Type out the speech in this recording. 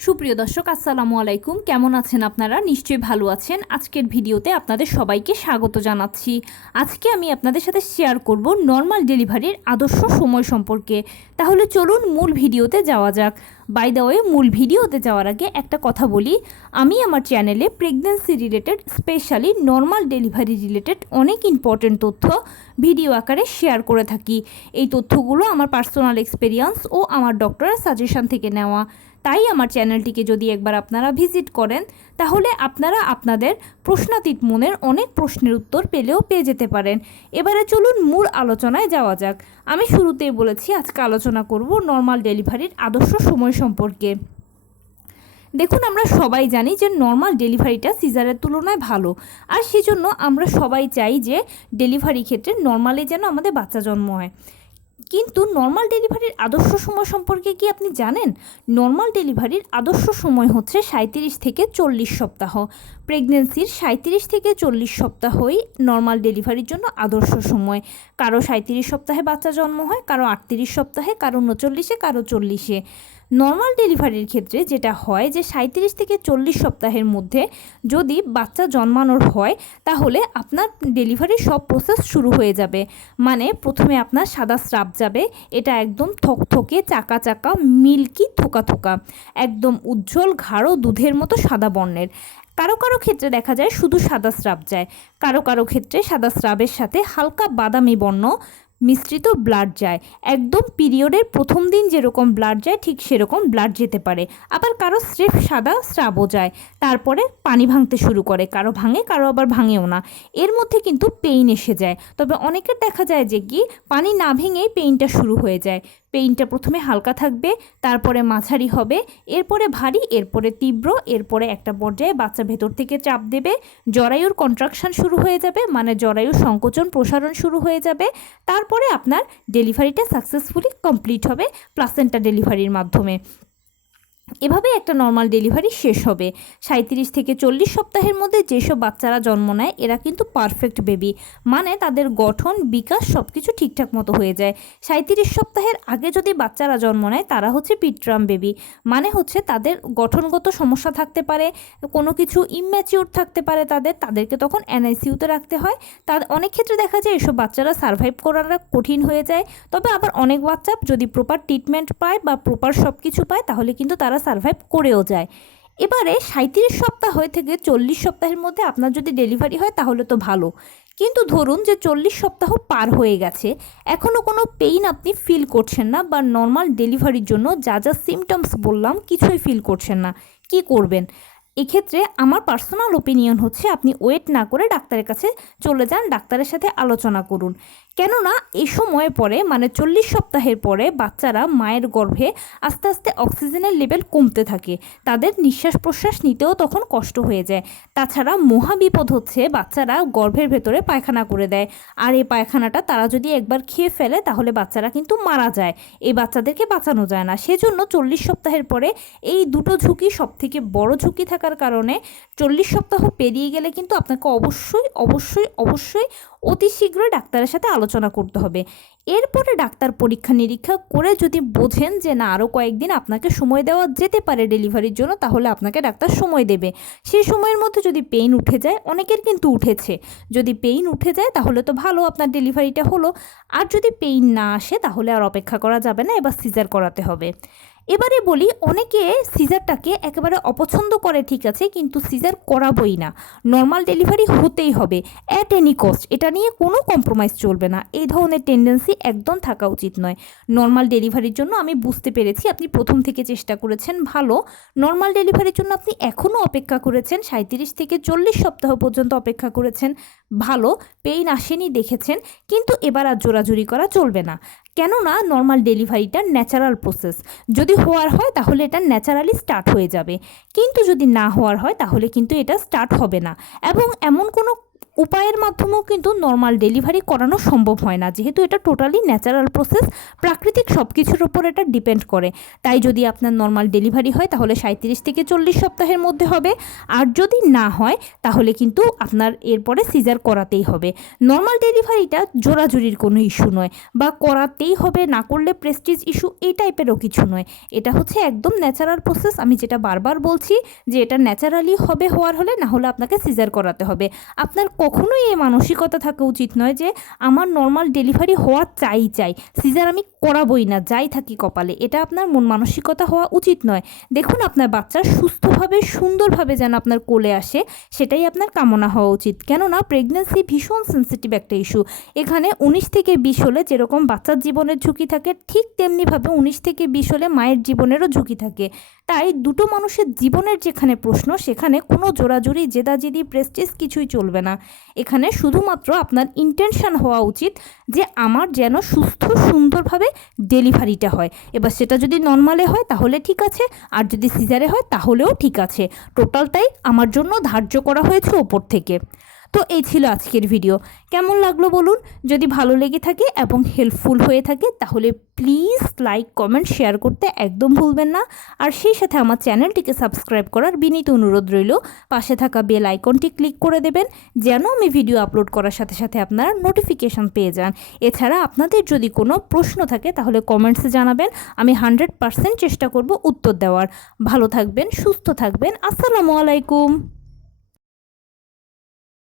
সুপ্রিয় দর্শক আসসালামু আলাইকুম, কেমন আছেন আপনারা? নিশ্চয়ই ভালো আছেন। আজকের ভিডিওতে আপনাদের সবাইকে স্বাগত জানাচ্ছি। আজকে আমি আপনাদের সাথে শেয়ার করব নর্মাল ডেলিভারির আদর্শ সময় সম্পর্কে। তাহলে চলুন মূল ভিডিওতে যাওয়া যাক। বাই দ্য ওয়ে, মূল ভিডিওতে যাওয়ার আগে একটা কথা বলি, আমি আমার চ্যানেলে pregnancy related, specially normal delivery related অনেক ইম্পর্টেন্ট তথ্য ভিডিও আকারে শেয়ার করে থাকি। এই তথ্যগুলো আমার পার্সোনাল এক্সপেরিয়েন্স ও আমার ডক্টরের সাজেশন থেকে নেওয়া। তাই আমার চ্যানেলটিকে যদি একবার আপনারা ভিজিট করেন, তাহলে আপনারা আপনাদের প্রশ্নাতীত মনের অনেক প্রশ্নের উত্তর পেয়ে যেতে পারেন। এবারে চলুন মূল আলোচনায় যাওয়া যাক। আমি শুরুতেই বলেছি আজকে আলোচনা করব নর্মাল ডেলিভারির আদর্শ সময় সম্পর্কে। দেখুন, আমরা সবাই জানি যে নর্মাল ডেলিভারিটা সিজারের তুলনায় ভালো, আর সেজন্য আমরা সবাই চাই যে ডেলিভারি ক্ষেত্রে নর্মালি যেন আমাদের বাচ্চা জন্ম হয়। কিন্তু নর্মাল ডেলিভারির আদর্শ সময় সম্পর্কে কি আপনি জানেন? নর্মাল ডেলিভারির আদর্শ সময় হচ্ছে 37 থেকে 40 সপ্তাহ। প্রেগনেন্সির 37 থেকে 40 সপ্তাহই নর্মাল ডেলিভারির জন্য আদর্শ সময়। কারো 37 সপ্তাহে বাচ্চা জন্ম হয়, কারো 38 সপ্তাহে, কারো 39-এ, কারো 40-এ। নর্মাল ডেলিভারির ক্ষেত্রে যেটা হয় যে 37 থেকে 40 সপ্তাহের মধ্যে যদি বাচ্চা জন্মানোর হয়, তাহলে আপনার ডেলিভারির সব প্রসেস শুরু হয়ে যাবে। মানে প্রথমে আপনার সাদা স্রাব যাবে, এটা একদম থকথকে চাকা চাকা মিল্কি থোকা থোকা, একদম উজ্জ্বল গাঢ় দুধের মতো সাদা বর্ণের। কারো কারো ক্ষেত্রে দেখা যায় শুধু সাদা স্রাব যায়, কারো কারো ক্ষেত্রে সাদা স্রাবের সাথে হালকা বাদামি বর্ণ মিশ্রিত ব্লাড যায়। একদম পিরিয়ডের প্রথম দিন যেরকম ব্লাড যায় ঠিক সেরকম ব্লাড যেতে পারে। আবার কারো স্রেফ সাদা স্রাবও যায়, তারপরে পানি ভাঙতে শুরু করে, কারো ভাঙে, কারো আবার ভাঙেও না। এর মধ্যে কিন্তু পেইন এসে যায়, তবে অনেকের দেখা যায় যে কি পানি না ভেঙেই পেইনটা শুরু হয়ে যায়। পেইনটা প্রথমে হালকা থাকবে, তারপরে মাঝারি হবে, এরপরে ভারী, এরপরে তীব্র, এরপরে একটা পর্যায়ে বাচ্চা ভেতর থেকে চাপ দেবে, জরায়ুর কন্ট্রাকশন শুরু হয়ে যাবে, মানে জরায়ুর সংকোচন প্রসারণ শুরু হয়ে যাবে। তারপরে আপনার ডেলিভারিটা সাকসেসফুলি কমপ্লিট হবে প্লাসেন্টা ডেলিভারির মাধ্যমে। এভাবে একটা নর্মাল ডেলিভারি শেষ হবে। 37 থেকে 40 সপ্তাহের মধ্যে যেসব বাচ্চারা জন্ম নেয় এরা কিন্তু পারফেক্ট বেবি, মানে তাদের গঠন বিকাশ সব কিছু ঠিকঠাক মতো হয়ে যায়। 37 সপ্তাহের আগে যদি বাচ্চারা জন্ম নেয় তারা হচ্ছে পিট্রাম বেবি, মানে হচ্ছে তাদের গঠনগত সমস্যা থাকতে পারে, কোনো কিছু ইম্যাচিওর থাকতে পারে, তাদেরকে তখন এনআইসিইউতে রাখতে হয়। অনেক ক্ষেত্রে দেখা যায় এসব বাচ্চারা সারভাইভ করাটা কঠিন হয়ে যায়। তবে আবার অনেক বাচ্চা যদি প্রপার ট্রিটমেন্ট পায় বা প্রপার সব কিছু পায়, তাহলে কিন্তু তারা সারভাইভ করেও যায়। এবারে 37 সপ্তাহ থেকে 40 সপ্তাহের মধ্যে আপনার যদি ডেলিভারি হয় তাহলে তো ভালো, কিন্তু ধরুন যে 40 সপ্তাহ পার হয়ে গেছে, এখনও কোনো পেইন আপনি ফিল করছেন না, বা নর্মাল ডেলিভারির জন্য যা যা সিমটমস বললাম কিছুই ফিল করছেন না, কি করবেন? এক্ষেত্রে আমার পার্সোনাল ওপিনিয়ন হচ্ছে আপনি ওয়েট না করে ডাক্তারের কাছে চলে যান, ডাক্তারের সাথে আলোচনা করুন। কেননা এই সময়ের পরে, মানে 40 সপ্তাহের পরে বাচ্চারা মায়ের গর্ভে আস্তে আস্তে অক্সিজেনের লেভেল কমতে থাকে, তাদের নিঃশ্বাস প্রশ্বাস নিতেও তখন কষ্ট হয়ে যায়। তাছাড়া মহাবিপদ হচ্ছে বাচ্চারা গর্ভের ভেতরে পায়খানা করে দেয়, আর এই পায়খানাটা তারা যদি একবার খেয়ে ফেলে তাহলে বাচ্চারা কিন্তু মারা যায়, এই বাচ্চাদেরকে বাঁচানো যায় না। সেজন্য 40 সপ্তাহের পরে এই দুটো ঝুঁকি সবথেকে বড় ঝুঁকি থাকার কারণে 40 সপ্তাহ পেরিয়ে গেলে কিন্তু আপনাকে অবশ্যই অবশ্যই অবশ্যই অতি শীঘ্রই ডাক্তারের সাথে আলোচনা করতে হবে। এরপরে ডাক্তার পরীক্ষা নিরীক্ষা করে যদি বোঝেন যে না আরও কয়েকদিন আপনাকে সময় দেওয়া যেতে পারে ডেলিভারির জন্য, তাহলে আপনাকে ডাক্তার সময় দেবে। সেই সময়ের মধ্যে যদি পেইন উঠে যায়, অনেকের কিন্তু উঠেছে, যদি পেইন উঠে যায় তাহলে তো ভালো, আপনার ডেলিভারিটা হলো। আর যদি পেইন না আসে তাহলে আর অপেক্ষা করা যাবে না, এবার সিজার করাতে হবে। এবারে বলি, অনেকে সিজারটাকে একেবারে অপছন্দ করে, ঠিক আছে, কিন্তু সিজার করাবই না, নর্মাল ডেলিভারি হতেই হবে অ্যাট এনি কস্ট, এটা নিয়ে কোনো কম্প্রোমাইজ চলবে না, এই ধরনের টেন্ডেন্সি একদম থাকা উচিত নয়। নর্মাল ডেলিভারির জন্য আমি বুঝতে পেরেছি আপনি প্রথম থেকে চেষ্টা করেছেন, ভালো। নর্মাল ডেলিভারির জন্য আপনি এখনও অপেক্ষা করেছেন, 37 থেকে 40 সপ্তাহ পর্যন্ত অপেক্ষা করেছেন, ভালো, পেইন আসেনি দেখেছেন, কিন্তু এবার আর জোরাজুরি করা চলবে না। কেননা নর্মাল ডেলিভারিটা ন্যাচারাল প্রসেস, যদি হওয়ার হয় তাহলে এটা ন্যাচারালি স্টার্ট হয়ে যাবে, কিন্তু যদি না হওয়ার হয় তাহলে কিন্তু এটা স্টার্ট হবে না। এবং এমন কোনো উপায়ের মাধ্যমেও কিন্তু নর্মাল ডেলিভারি করানো সম্ভব হয় না, যেহেতু এটা টোটালি ন্যাচারাল প্রসেস, প্রাকৃতিক সব কিছুর উপর এটা ডিপেন্ড করে। তাই যদি আপনার নর্মাল ডেলিভারি হয় তাহলে 37 থেকে 40 সপ্তাহের মধ্যে হবে, আর যদি না হয় তাহলে কিন্তু আপনার এরপরে সিজার করাতেই হবে। নর্মাল ডেলিভারিটা জোরাজুরির কোনো ইস্যু নয়, বা করাতেই হবে, না করলে প্রেস্টিজ ইস্যু, এই টাইপেরও কিছু নয়। এটা হচ্ছে একদম ন্যাচারাল প্রসেস। আমি যেটা বারবার বলছি যে এটা ন্যাচারালি হবে, হওয়ার হলে, না হলে আপনাকে সিজার করাতে হবে। আপনার কখনোই এই মানসিকতা থাকা উচিত নয় যে আমার নর্মাল ডেলিভারি হওয়া চাই, সিজার আমি করাবই না, যাই থাকি কপালে। এটা আপনার মন মানসিকতা হওয়া উচিত নয়। দেখুন আপনার বাচ্চা সুস্থভাবে সুন্দরভাবে যেন আপনার কোলে আসে, সেটাই আপনার কামনা হওয়া উচিত। কেননা প্রেগনেন্সি ভীষণ সেন্সিটিভ একটা ইস্যু। এখানে 19 থেকে 20 হলে যেরকম বাচ্চার জীবনের ঝুঁকি থাকে, ঠিক তেমনিভাবে 19 থেকে 20 হলে মায়ের জীবনেরও ঝুঁকি থাকে। তাই দুটো মানুষের জীবনের যেখানে প্রশ্ন, সেখানে কোনো জোরাজুরি, জেদাজেদি, প্রেস্টিজ কিছুই চলবে না। এখানে শুধুমাত্র আপনার ইন্টেনশন হওয়া উচিত যে আমার যেন সুস্থ সুন্দরভাবে ডেলিভারিটা হয়। এবার সেটা যদি নর্মালে হয় তাহলে ঠিক আছে, আর যদি সিজারে হয় তাহলেও ঠিক আছে। টোটালটাই আমার জন্য ধার্য করা হয়েছে ওপর থেকে। তো এই ছিল আজকের ভিডিও। কেমন লাগলো বলুন? যদি ভালো লেগে থাকে এবং হেল্পফুল হয়ে থাকে তাহলে প্লিজ লাইক, কমেন্ট, শেয়ার করতে একদম ভুলবেন না। আর সেই সাথে আমার চ্যানেলটিকে সাবস্ক্রাইব করার বিনীত অনুরোধ রইল। পাশে থাকা বেল আইকনটি ক্লিক করে দেবেন, যেন আমি ভিডিও আপলোড করার সাথে সাথে আপনারা নোটিফিকেশান পেয়ে যান। এছাড়া আপনাদের যদি কোনো প্রশ্ন থাকে তাহলে কমেন্টসে জানাবেন, আমি 100% চেষ্টা করব উত্তর দেওয়ার। ভালো থাকবেন, সুস্থ থাকবেন। আসসালামু আলাইকুম।